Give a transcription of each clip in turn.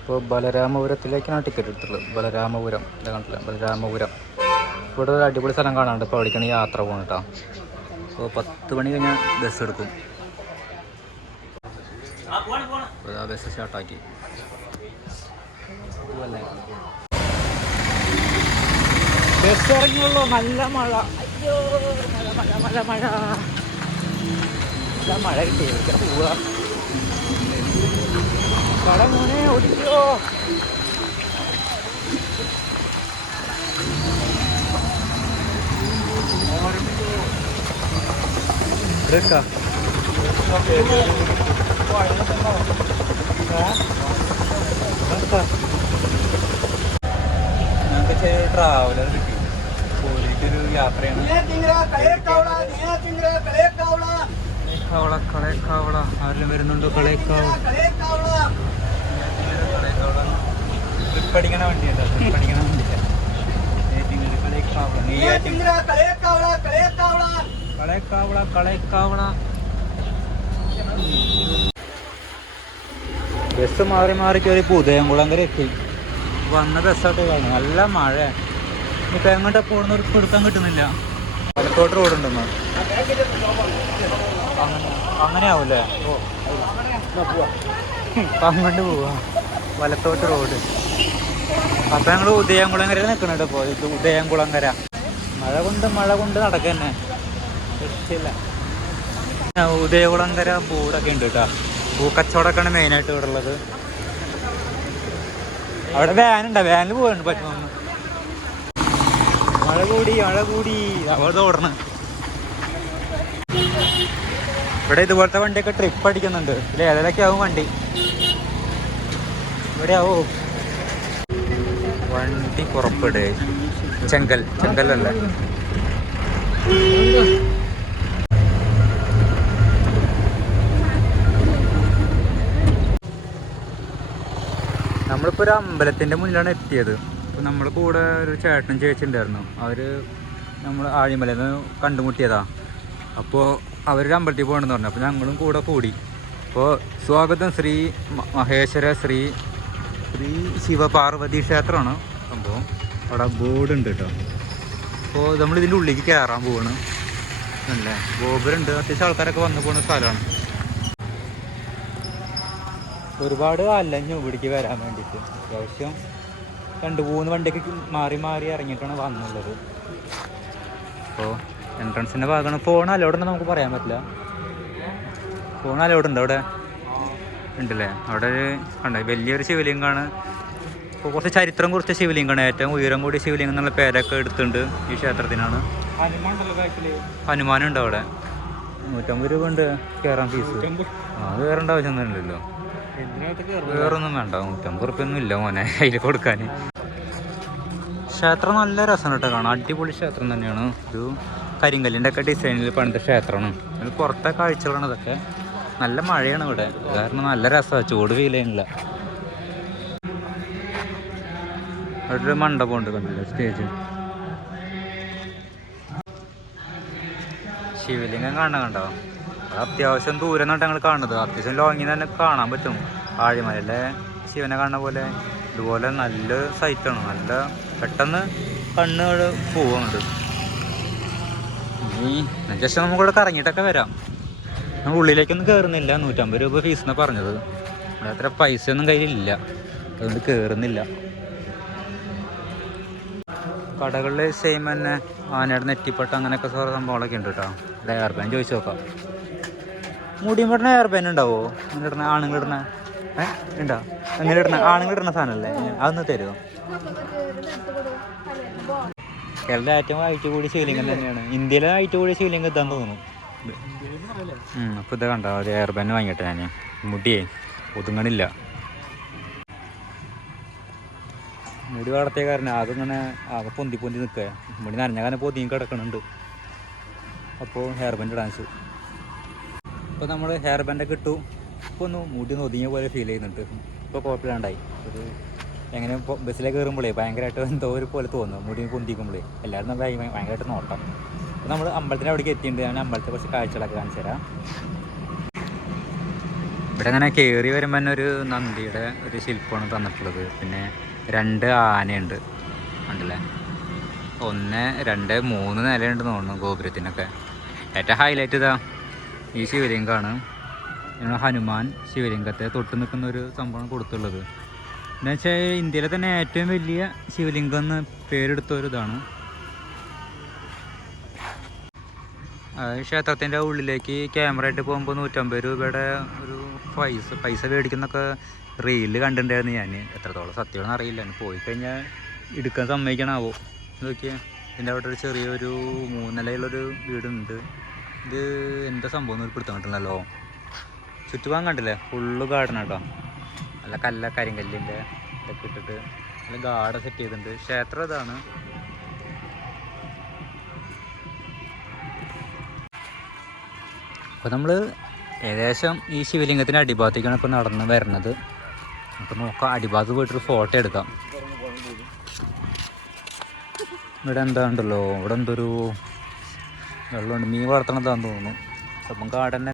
ഇപ്പോൾ ബലരാമപുരത്തിലേക്കാണ് ടിക്കറ്റ് എടുത്തിട്ടുള്ളത്. ബലരാമപുരം ഇതാ കണ്ടില്ല? ബലരാമപുരം. ഇവിടെ ഒരു അടിപൊളി സ്ഥലം കാണാനുണ്ട്. ഇപ്പോൾ അവിടേക്കാണ് യാത്ര പോകുന്നത് കേട്ടോ അപ്പോൾ പത്ത് മണി കഴിഞ്ഞാൽ ബസ് എടുക്കും. ബസ് സ്റ്റാർട്ടാക്കി ബസ് ഇറങ്ങിയുള്ളൂ. നല്ല മഴ. അയ്യോ മഴ മഴ. മഴ മഴ നല്ല എവിടേക്കാ പോവുക കട മോനെ ഓടിക്കോ. എടുക്കാം. ഞങ്ങൾക്ക് ട്രാവലർ കിട്ടി. പോയിട്ടൊരു യാത്രയാണ്. കവള കളേക്കാവള ആരെല്ലാം വരുന്നുണ്ടോ? കളേക്കാവള അടിക്കണ വണ്ടിയല്ല കളേക്കാവള ബസ് മാറി മാറി കയറി ഉദയംകുളം വരെ എത്തി. വന്ന ബസ്സായിട്ട് കാണും നല്ല മഴ. ഇപ്പൊ എങ്ങോട്ടാ പോകുന്ന ഒരു പിടുത്തം കിട്ടുന്നില്ല. വലത്തോട്ട് റോഡ് ഉണ്ടെന്നോ അങ്ങനെ ആവൂലേ? ഓ. അപ്പൊ അങ്ങോട്ട് പോവാ. വലത്തോട്ട് റോഡ് അപ്പൊ ഞങ്ങൾ ഉദയംകുളങ്കര നിൽക്കണുണ്ട് ഇപ്പൊ. ഇത് ഉദയംകുളങ്കര മഴ കൊണ്ട് മഴ കൊണ്ട് നടക്കന്നെ. ആ, ഉദയകുളങ്കര പൂടൊക്കെ ഉണ്ട് കേട്ടോ പൂക്കച്ചവടമൊക്കെയാണ് മെയിനായിട്ട് ഇവിടെ ഉള്ളത് അവിടെ വാൻ ഉണ്ടോ വാനിൽ പോകാൻ പറ്റുമോ മഴ കൂടി മഴ കൂടി. അവിടെ ഓടണം. ഇവിടെ ഇതുപോലത്തെ വണ്ടിയൊക്കെ ട്രിപ്പ് അടിക്കുന്നുണ്ട്. ഇതിൽ ഏതിലൊക്കെ ആവും വണ്ടി. ഇവിടെ ആവോ വണ്ടി പുറപ്പെട്. ചെങ്കൽ ചെങ്കലല്ല? നമ്മളിപ്പോൾ ഒരു അമ്പലത്തിന്റെ മുന്നിലാണ് എത്തിയത്. അപ്പോൾ നമ്മൾ കൂടെ ഒരു ചേട്ടനും ചേച്ചി ഉണ്ടായിരുന്നു. അവർ നമ്മൾ നിന്ന് കണ്ടുമുട്ടിയതാ. അപ്പോൾ അവരൊരു അമ്പലത്തിൽ പോകണമെന്ന് പറഞ്ഞു. അപ്പോൾ ഞങ്ങളും കൂടെ കൂടി. അപ്പോൾ സ്വാഗതം ശ്രീ മഹേശ്വര ശ്രീ ശ്രീ ശിവപാർവതി ക്ഷേത്രമാണ്. സംഭവം. അവിടെ ബോർഡ് ഉണ്ട് കേട്ടോ അപ്പോൾ നമ്മൾ ഇതിന്റെ ഉള്ളിലേക്ക് കയറാൻ പോവാണ്. അല്ലേ? ഗോപുരമുണ്ട് അത്യാവശ്യം ആൾക്കാരൊക്കെ വന്നു പോകുന്ന സ്ഥലമാണ്. ഒരുപാട് അല്ലഞ്ഞു ഇവിടേക്ക് വരാൻ വേണ്ടിയിട്ട്. അത്യാവശ്യം രണ്ട് മൂന്ന് വണ്ടിക്ക് മാറി മാറി ഇറങ്ങിയിട്ടാണ് വന്നുള്ളത്. അപ്പോൾ എൻട്രൻസിന്റെ ഭാഗമാണ്. ഫോൺ അലോഡ് ഉണ്ടെന്ന് നമുക്ക് പറയാൻ പറ്റില്ല. ഫോൺ അലോഡ് ഉണ്ട് അവിടെ? ഉണ്ടല്ലേ? അവിടെ ഒരു കണ്ടോ? വലിയൊരു ശിവലിംഗമാണ് ഇപ്പോൾ കുറച്ച് ചരിത്രം കുറിച്ച ശിവലിംഗമാണ്. ഏറ്റവും ഉയരം കൂടിയ ശിവലിംഗം എന്നുള്ള പേരൊക്കെ എടുത്തിട്ടുണ്ട് ഈ ക്ഷേത്രത്തിനാണ്. ഹനുമാനുണ്ട് അവിടെ. നൂറ്റമ്പത് രൂപ ഉണ്ട് കയറാൻ ഫീസ്. അത് കയറേണ്ട ആവശ്യമൊന്നുമില്ലല്ലോ വേറൊന്നും വേണ്ട. നൂറ്റമ്പത് റുപ്യൊന്നും ഇല്ല മോനെ അതിൽ കൊടുക്കാൻ. ക്ഷേത്രം നല്ല രസമാണ് കേട്ടോ കാണാം അടിപൊളി ക്ഷേത്രം തന്നെയാണ്. ഒരു കരിങ്കല്ലിന്റെ ഒക്കെ ഡിസൈനിൽ പണിത ക്ഷേത്രമാണ്. പുറത്തെ കാഴ്ചകളാണ് ഇതൊക്കെ. നല്ല മഴയാണ് ഇവിടെ. കാരണം നല്ല രസമാണ് ചൂട് ഫീൽ ചെയ്യുന്നില്ല. അവിടെ മണ്ഡപം ഉണ്ട് കണ്ടില്ല സ്റ്റേജ് ശിവലിംഗം കാണാൻ കണ്ടോ? അത് അത്യാവശ്യം ദൂരം നിന്നാണ് ഞങ്ങൾ കാണുന്നത്. അത്യാവശ്യം ലോങ്ങിൽ തന്നെ കാണാൻ പറ്റും. ആഴിമലയിലെ ശിവനെ കാണുന്ന പോലെ. ഇതുപോലെ നല്ല സൈറ്റാണ് നല്ല പെട്ടെന്ന് കണ്ണുകൾ പോകുന്നുണ്ട് ഇനി ജസ്റ്റ് നമുക്കിവിടെ കറങ്ങിയിട്ടൊക്കെ വരാം. നമ്മൾ ഉള്ളിലേക്കൊന്നും കയറുന്നില്ല നൂറ്റമ്പത് രൂപ ഫീസ് എന്നാണ് പറഞ്ഞത്. അത്ര പൈസ ഒന്നും കയ്യിലില്ല. അതുകൊണ്ട് കയറുന്നില്ല കടകളിൽ സെയിം തന്നെ. ആനയുടെ നെറ്റിപ്പട്ട അങ്ങനെയൊക്കെ കുറേ സംഭവങ്ങളൊക്കെ ഉണ്ട് കേട്ടോ ഇവിടെ എയർ ബാൻ ചോദിച്ചു നോക്കാം. മുടിയും പെടുന്ന എയർ ബാൻ ഉണ്ടാവോ? അങ്ങനെ ഇടണ ആണുങ്ങൾ ഇടണ ഏ? ഉണ്ടോ? അങ്ങനെ ഇടണ ആണുങ്ങൾ ഇടണ സാധനമല്ലേ അതൊന്ന് തരുമോ കേരളത്തിലെ ഏറ്റവും ഹൈറ്റ് കൂടിയ ശിവലിംഗം തന്നെയാണ്. ഇന്ത്യയിലെ ഹൈറ്റ് കൂടി ശിവലിംഗം ഇതാന്ന് തോന്നുന്നു. അപ്പൊ ഇത് കണ്ടോ? ഒരു എയർ ബാൻ വാങ്ങിയിട്ട് ഞാൻ മുടിയേ ഒതുങ്ങണില്ല. മുടി വളർത്തിയ കാരണം ആകെ ഇങ്ങനെ ആകെ പൊന്തി പൊന്തി നിൽക്കുക. മുടി നനഞ്ഞ കാരണം പൊതിയും കിടക്കണുണ്ട്. അപ്പോൾ ഹെയർ ബാൻഡ് വെച്ചു. ഇപ്പോൾ നമ്മൾ ഹെയർ ബാൻഡൊക്കെ ഇട്ടു. ഇപ്പോൾ ഒന്ന് മുടി ഒതുങ്ങിയ പോലെ ഫീൽ ചെയ്യുന്നുണ്ട്. ഇപ്പോൾ കുഴപ്പമില്ലാണ്ടായി. ഒരു എങ്ങനെ ഇപ്പോൾ ബസ്സിലേക്ക് കയറുമ്പോഴേ ഭയങ്കരമായിട്ട് എന്തോ ഒരു പോലെ തോന്നുന്നു മുടി പൊന്തിക്കുമ്പോഴേ എല്ലാവരും നമ്മൾ ഭയങ്കരമായിട്ട് നോട്ടം. അപ്പോൾ നമ്മൾ അമ്പലത്തിന്റെ അവിടേക്ക് എത്തിയിട്ടുണ്ട്. ഞാൻ അമ്പലത്തെ കുറച്ച് കാഴ്ചകളൊക്കെ കാണിച്ചു തരാം. ഇവിടെ അങ്ങനെ കയറി വരുമ്പോൾ തന്നെ ഒരു നന്ദിയുടെ ഒരു ശില്പമാണ് തന്നിട്ടുള്ളത്. പിന്നെ രണ്ട് ആനയുണ്ട്. ഉണ്ടല്ലേ ഒന്ന് രണ്ട് മൂന്ന് നിലയുണ്ട് തോന്നുന്നു ഗോപുരത്തിനൊക്കെ. ഏറ്റവും ഹൈലൈറ്റ് ഇതാ ഈ ശിവലിംഗമാണ് ഹനുമാൻ ശിവലിംഗത്തെ തൊട്ട് നിൽക്കുന്ന ഒരു സംഭവം കൊടുത്തുള്ളത്. എന്താ വെച്ചാൽ ഇന്ത്യയിലെ തന്നെ ഏറ്റവും വലിയ ശിവലിംഗം എന്ന് പേരെടുത്ത ഒരു ഇതാണ്. ക്ഷേത്രത്തിന്റെ ഉള്ളിലേക്ക് ക്യാമറ ആയിട്ട് പോകുമ്പോൾ നൂറ്റമ്പത് രൂപയുടെ ഒരു പൈസ പൈസ മേടിക്കുന്നൊക്കെ റീലിൽ കണ്ടിട്ടുണ്ടായിരുന്നു ഞാൻ എത്രത്തോളം സത്യമാണെന്ന് അറിയില്ല. ഞാൻ പോയി കഴിഞ്ഞാൽ എടുക്കാൻ സമ്മതിക്കണാവോ? നോക്കിയാൽ എന്റെ അവിടെ ഒരു ചെറിയൊരു മൂന്നിലയുള്ളൊരു വീടുണ്ട്. ഇത് എന്താ സംഭവം എന്ന് പിടുത്തം കിട്ടുന്നല്ലോ ചുറ്റുപാൻ കണ്ടില്ലേ? ഫുള്ള് ഗാർഡൻ കേട്ടോ നല്ല കല്ല കരിങ്കല്ലിന്റെ ഇതൊക്കെ ഇട്ടിട്ട് നല്ല ഗാർഡൻ സെറ്റ് ചെയ്തിട്ടുണ്ട്. ക്ഷേത്രം ഇതാണ്. അപ്പോൾ നമ്മൾ ഏകദേശം ഈ ശിവലിംഗത്തിന്റെ അടിഭാഗത്തേക്കാണ് ഇപ്പോൾ നടന്ന് വരുന്നത് അപ്പോൾ നോക്കാം അടിഭാഗത്ത് പോയിട്ടൊരു ഫോട്ടോ എടുക്കാം. ഇവിടെ എന്താ ഉണ്ടല്ലോ ഇവിടെ എന്തൊരു വെള്ളമുണ്ട്. മീൻ വളർത്തണതാന്ന് തോന്നുന്നു. അപ്പം കാടന്നെ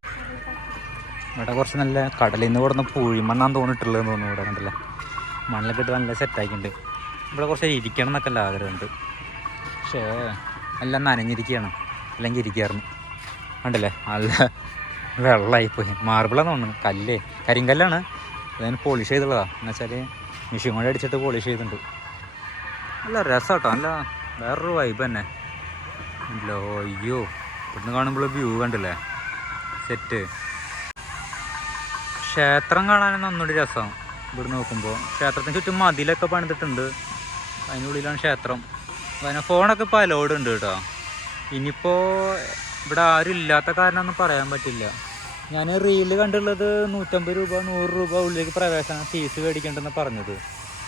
ഇവിടെ കുറച്ച് നല്ല കടലിൽ നിന്ന് കൊടുന്ന പുഴിമണ്ണാന്ന് തോന്നിട്ടുള്ളതെന്ന് തോന്നുന്നു ഇവിടെ കണ്ടല്ലേ? മണ്ണിലൊക്കെ ഇട്ട് നല്ല സെറ്റാക്കിയിട്ടുണ്ട് ഇവിടെ കുറച്ച് ഇരിക്കണം എന്നൊക്കെ അല്ല ആഗ്രഹമുണ്ട്. പക്ഷേ എല്ലാം നനഞ്ഞിരിക്കുകയാണ്. അല്ലെങ്കിൽ ഇരിക്കുകയായിരുന്നു കണ്ടല്ലേ? നല്ല വെള്ളമായിപ്പോയി മാർബിളാണ് തോന്നുന്നത് കല്ലേ. കരിങ്കല്ലാണ്. അതിന് പോളിഷ് ചെയ്തുള്ളതാണ് എന്ന് വെച്ചാൽ മെഷീൻ കൊണ്ട് അടിച്ചിട്ട് പോളിഷ് ചെയ്തിട്ടുണ്ട്. നല്ല രസമാട്ടോ നല്ല വേറൊരു വൈബ് തന്നെ. ഇല്ലോ അയ്യോ. ഇവിടുന്ന് കാണുമ്പോൾ വ്യൂ കണ്ടില്ലേ? സെറ്റ് ക്ഷേത്രം കാണാനാണ് ഒന്നുകൂടി രസം. ഇവിടെ നോക്കുമ്പോൾ ക്ഷേത്രത്തിന് ചുറ്റും മതിലൊക്കെ പണിതിട്ടുണ്ട്. അതിനുള്ളിലാണ് ക്ഷേത്രം. അതിന് ഫോണൊക്കെ ഇപ്പോൾ അലോഡ് ഉണ്ട് കേട്ടോ. ഇനിയിപ്പോൾ ഇവിടെ ആരും ഇല്ലാത്ത കാരണമൊന്നും പറയാൻ പറ്റില്ല. ഞാൻ റീൽ കണ്ടുള്ളത് നൂറ്റമ്പത് രൂപ നൂറ് രൂപ ഉള്ളിലേക്ക് പ്രവേശന ഫീസ് മേടിക്കേണ്ടെന്ന് പറഞ്ഞത്.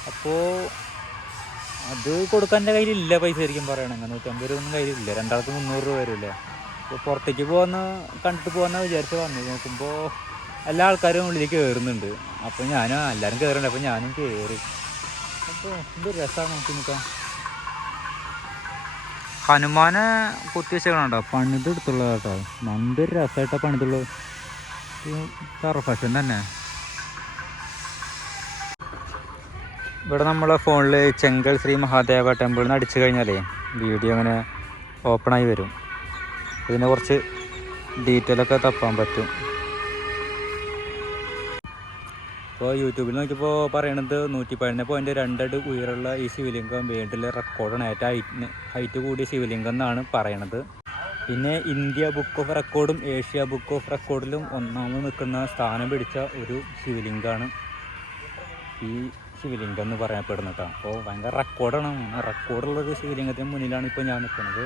അപ്പോൾ അത് കൊടുക്കാൻ എന്റെ കയ്യിലില്ല പൈസ ശരിക്കും പറയണെങ്കിൽ നൂറ്റമ്പത് രൂപ ഒന്നും കയ്യിലില്ല. രണ്ടാൾക്ക് മുന്നൂറ് രൂപ വരില്ലേ അപ്പോൾ പുറത്തേക്ക് പോകുന്ന കണ്ടിട്ട് പോകുന്ന വിചാരിച്ച് വന്നു നോക്കുമ്പോൾ എല്ലാ ആൾക്കാരും ഉള്ളിലേക്ക് കയറുന്നുണ്ട് അപ്പോൾ ഞാനും എല്ലാവരും കയറുന്നുണ്ട് അപ്പോൾ ഞാനും കയറി അപ്പോൾ എന്ത് രസമാണ് നോക്കി നിൽക്കാം ഹനുമാനെ കുത്തിവെച്ചേക്കണോ പണിത് പണിതെടുത്തുള്ള കേട്ടോ നല്ലൊരു രസമായിട്ടാണ് പണിതുള്ളത് സർഫഷൻ തന്നെ. ഇവിടെ നമ്മളെ ഫോണിൽ ചെങ്കൽ ശ്രീ മഹാദേവ ടെമ്പിൾ നിന്ന് അടിച്ചു കഴിഞ്ഞാലേ വീഡിയോ അങ്ങനെ ഓപ്പണായി വരും. ഇതിനെ കുറച്ച് ഡീറ്റെയിൽ ഒക്കെ തപ്പാൻ പറ്റും. ഇപ്പോൾ യൂട്യൂബിൽ നോക്കിയപ്പോൾ പറയണത് നൂറ്റി പതിനൊന്ന് പോയിന്റ് രണ്ടടി ഉയരമുള്ള ഈ ശിവലിംഗം വേൾഡിലെ റെക്കോർഡാണ് ഏറ്റവും ഹൈറ്റ് ഹൈറ്റ് കൂടിയ ശിവലിംഗം എന്നാണ് പറയണത്. പിന്നെ ഇന്ത്യ ബുക്ക് ഓഫ് റെക്കോർഡും ഏഷ്യ ബുക്ക് ഓഫ് റെക്കോർഡിലും ഒന്നാമത് നിൽക്കുന്ന സ്ഥാനം പിടിച്ച ഒരു ശിവലിംഗമാണ് ഈ ശിവലിംഗം എന്ന് പറയപ്പെടുന്നത്. അപ്പോൾ ഭയങ്കര റെക്കോർഡാണ് റെക്കോർഡുള്ളൊരു ശിവലിംഗത്തിന് മുന്നിലാണ് ഇപ്പോൾ ഞാൻ നിൽക്കുന്നത്.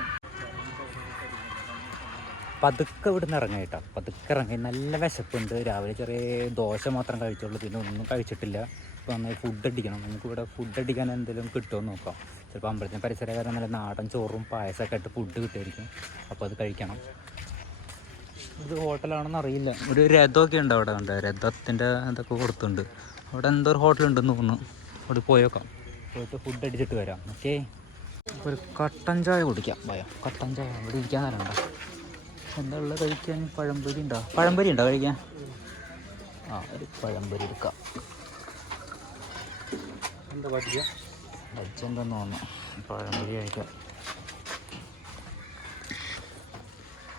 പതുക്കെ ഇവിടുന്ന് ഇറങ്ങാം കേട്ടോ. പതുക്കെ ഇറങ്ങി നല്ല വിശപ്പുണ്ട്. രാവിലെ ചെറിയ ദോശ മാത്രം കഴിച്ചുള്ളൂ. പിന്നെ ഒന്നും കഴിച്ചിട്ടില്ല. ഇപ്പോൾ നന്നായി ഫുഡ് അടിക്കണം. നമുക്ക് ഇവിടെ ഫുഡ് അടിക്കാൻ എന്തെങ്കിലും കിട്ടുമോ നോക്കാം. ചിലപ്പോൾ അമ്പലത്തിന് പരിസരകാരം നല്ല നാടൻ ചോറും പായസമൊക്കെ ആയിട്ട് ഫുഡ് കിട്ടുമായിരിക്കും അപ്പോൾ അത് കഴിക്കണം. ഇത് ഹോട്ടലാണെന്ന് അറിയില്ല. ഒരു രഥമൊക്കെ ഉണ്ട് അവിടെ. ഉണ്ട് രഥത്തിന്റെ ഇതൊക്കെ കൊടുത്തുണ്ട് അവിടെ എന്തോ ഒരു ഹോട്ടലുണ്ടെന്ന് തോന്നുന്നു. അവിടെ പോയേക്കാം പോയിട്ട് ഫുഡ് അടിച്ചിട്ട് വരാം. ഓക്കേ ഒരു കട്ടൻ ചായ കുടിക്കാം. ഭയം. കട്ടൻ ചായ ഇവിടെ ഇരിക്കാൻ തരണ്ട എന്താ ഉള്ളത്? കഴിക്കാൻ പഴംപൊരി ഉണ്ടോ? പഴംപൊരി ഉണ്ടോ കഴിക്കാൻ? ആ ഒരു പഴംപൊരി എടുക്കാം. എന്താ പറ്റിയ? എന്താന്ന് തോന്നുന്നു. പഴംപൊരി കഴിക്കാം.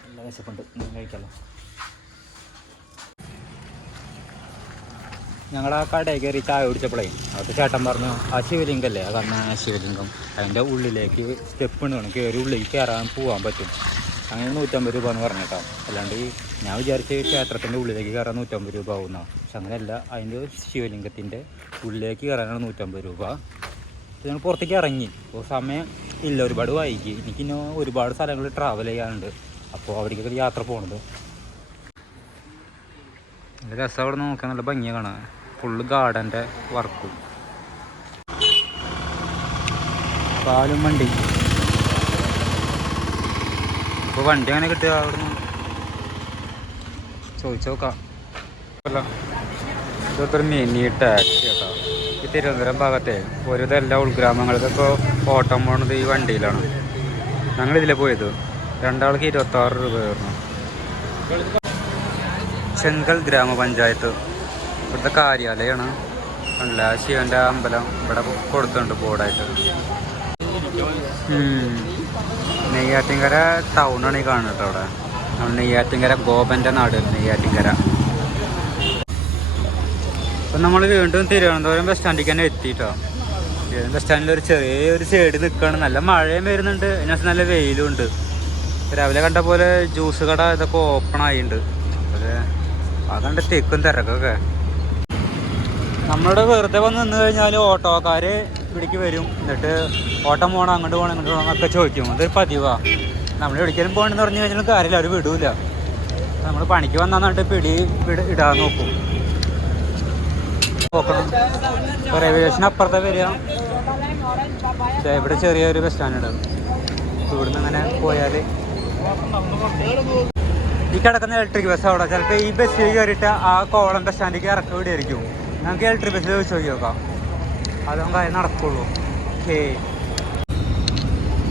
നല്ല വിശപ്പുണ്ട്. ഇനി കഴിക്കാമല്ലോ ഞങ്ങൾ ആ കടയിൽ കയറി ചായ കുടിച്ചപ്പോഴേ അത് ചേട്ടൻ പറഞ്ഞു ആ ശിവലിംഗല്ലേ ആ കാണുന്ന ശിവലിംഗം. അതിന്റെ ഉള്ളിലേക്ക് സ്റ്റെപ്പ് ഉണ്ട് കയറി ഉള്ളിലേക്ക് കയറാൻ പോകാൻ പറ്റും. അങ്ങനെ നൂറ്റമ്പത് രൂപ എന്ന് പറഞ്ഞു കേട്ടോ അല്ലാണ്ട് ഞാൻ വിചാരിച്ച ക്ഷേത്രത്തിന്റെ ഉള്ളിലേക്ക് കയറാൻ നൂറ്റമ്പത് രൂപ ആവുന്ന? പക്ഷെ അങ്ങനെയല്ല. അതിന്റെ ശിവലിംഗത്തിന്റെ ഉള്ളിലേക്ക് കയറാനാണ് നൂറ്റമ്പത് രൂപ. ഞങ്ങൾ പുറത്തേക്ക് ഇറങ്ങി. അപ്പോൾ സമയം ഇല്ല. ഒരുപാട് വൈകി. എനിക്കിന്നോ ഒരുപാട് സ്ഥലങ്ങൾ ട്രാവൽ ചെയ്യാനുണ്ട്. അപ്പോൾ അവിടേക്കൊക്കെ യാത്ര പോകണത് നല്ല രസം അവിടെ നോക്കാൻ നല്ല ഭംഗിയാണ് ഫുള്ള് ഗാർഡന്റെ വർക്കും പാലും വണ്ടി. ഇപ്പോൾ വണ്ടി അങ്ങനെ കിട്ടുക അവിടെ നിന്ന് ചോദിച്ചു നോക്കാം. മിനി ടാക്സി കേട്ടോ. ഈ തിരുവനന്തപുരം ഭാഗത്തെ ഒരുവിധം എല്ലാ ഉൾഗ്രാമങ്ങൾക്കൊക്കെ ഓട്ടം പോണത് ഈ വണ്ടിയിലാണ്. ഞങ്ങൾ ഇതിലെ പോയത്. രണ്ടാൾക്ക് ഇരുപത്താറ് രൂപ വരുന്നു ചെങ്കൽ ഗ്രാമപഞ്ചായത്ത്. ഇവിടുത്തെ കാര്യാലയമാണ് അല്ല ശിവന്റെ അമ്പലം ഇവിടെ കൊടുത്തിട്ടുണ്ട് ബോർഡായിട്ട്. നെയ്യാറ്റിൻകര ടൗണാണ് ഈ കാണുന്നത് അവിടെ. നെയ്യാറ്റിൻകര ഗോപന്റെ നാട് നെയ്യാറ്റിൻകര. അപ്പം നമ്മൾ വീണ്ടും തിരുവനന്തപുരം ബസ് സ്റ്റാൻഡിൽ തന്നെ എത്തിയിട്ടോ തിരുവനന്തപുരം ബസ് സ്റ്റാൻഡിൽ ഒരു ചെറിയൊരു ചെടി നിൽക്കുകയാണ് നല്ല മഴയും വരുന്നുണ്ട്. അതിനകത്ത് നല്ല വെയിലും ഉണ്ട്. രാവിലെ കണ്ട പോലെ ജ്യൂസ് കട ഇതൊക്കെ ഓപ്പൺ ആയിട്ടുണ്ട് അത് അതുകൊണ്ട് തിക്കും തിരക്കൊക്കെ. നമ്മളിവിടെ വെറുതെ വന്ന് നിന്ന് കഴിഞ്ഞാൽ ഓട്ടോക്കാർ ഇവിടേക്ക് വരും. എന്നിട്ട് ഓട്ടം പോകണം അങ്ങോട്ട് പോകണം ഇങ്ങോട്ട് പോകണം എന്നൊക്കെ ചോദിക്കും. അതൊരു പതിവാ. നമ്മൾ എവിടേക്കും പോകണമെന്ന് പറഞ്ഞു കഴിഞ്ഞാൽ കാര്യമില്ല അവർ വിടൂല. നമ്മൾ പണിക്ക് വന്നാന്നിട്ട് പിടി ഇടാൻ നോക്കും. നോക്കണം. റെയിൽവേ സ്റ്റേഷൻ അപ്പുറത്തെ വരിക. ഇവിടെ ചെറിയൊരു ബസ് സ്റ്റാൻഡ് ഉണ്ട്. ഇവിടുന്ന് അങ്ങനെ പോയാൽ ഈ കിടക്കുന്ന ഇലക്ട്രിക് ബസ് അവിടെ. ചിലപ്പോൾ ഈ ബസ്സിൽ കയറിയിട്ട് ആ കോളം ബസ് സ്റ്റാൻഡിലേക്ക് ഇറക്കി വിടുമായിരിക്കും നമുക്ക് ഇലക്ട്രിക് ബസ്സിൽ ചോദിച്ചു നോക്കാം. അതും കാര്യം നടക്കുള്ളൂ. ഓക്കേ.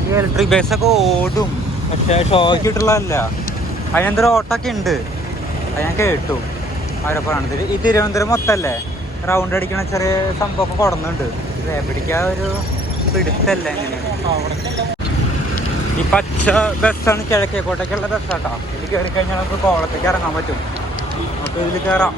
ഈ ഇലക്ട്രിക് ബസ്സൊക്കെ ഓടും. പക്ഷേ ഷോക്കിട്ടുള്ളതല്ല അതിനെന്തൊരു ഓട്ടൊക്കെ ഉണ്ട്. അത് ഞാൻ കേട്ടു. അവരെ പറയണത്. ഈ തിരുവനന്തപുരം മൊത്തമല്ലേ? റൗണ്ട് അടിക്കണ ചെറിയ സംഭവമൊക്കെ കൊടുന്നുണ്ട്. എവിടേക്കാ ഒരു പിടുത്തല്ല ഈ പച്ച ബസ്സാണ് കിഴക്കേക്കോട്ടേക്കുള്ള ബസ്സാട്ടോ ഇത് കയറി കഴിഞ്ഞാൽ നമുക്ക് കോളത്തേക്ക് ഇറങ്ങാൻ പറ്റും. നമുക്ക് ഇതിൽ കയറാം